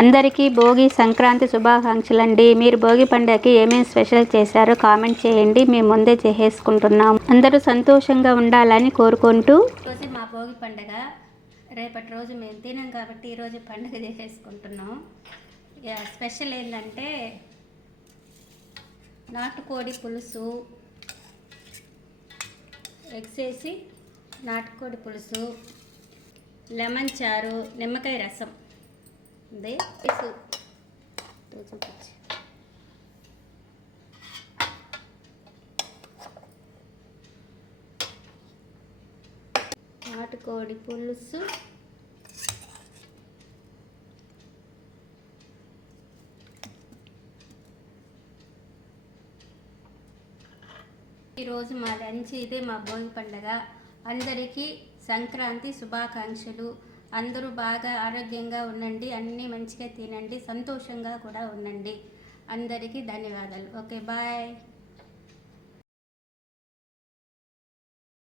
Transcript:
అందరికీ భోగి సంక్రాంతి శుభాకాంక్షలు అండి మీరు భోగి పండుగకి ఏమేమి స్పెషల్ చేశారో కామెంట్ చేయండి. మేము ముందే చేసేసుకుంటున్నాం. అందరూ సంతోషంగా ఉండాలని కోరుకుంటూ రోజు మా భోగి పండుగ. రేపటి రోజు మేము తినాం కాబట్టి ఈరోజు పండుగ చేసేసుకుంటున్నాం. స్పెషల్ ఏంటంటే నాటుకోడి పులుసు. ఎగ్స్ వేసి నాటుకోడి పులుసు. లెమన్ చారు నిమ్మకాయ రసం. ఉంది వేసు. నాటుకోడి పులుసు ఈరోజు మా లంచ్ ఇదే మా భోగి పండగ అందరికీ సంక్రాంతి శుభాకాంక్షలు అందరూ బాగా ఆరోగ్యంగా ఉండండి అన్నీ మంచిగా తినండి సంతోషంగా కూడా ఉండండి. అందరికీ ధన్యవాదాలు. Okay bye.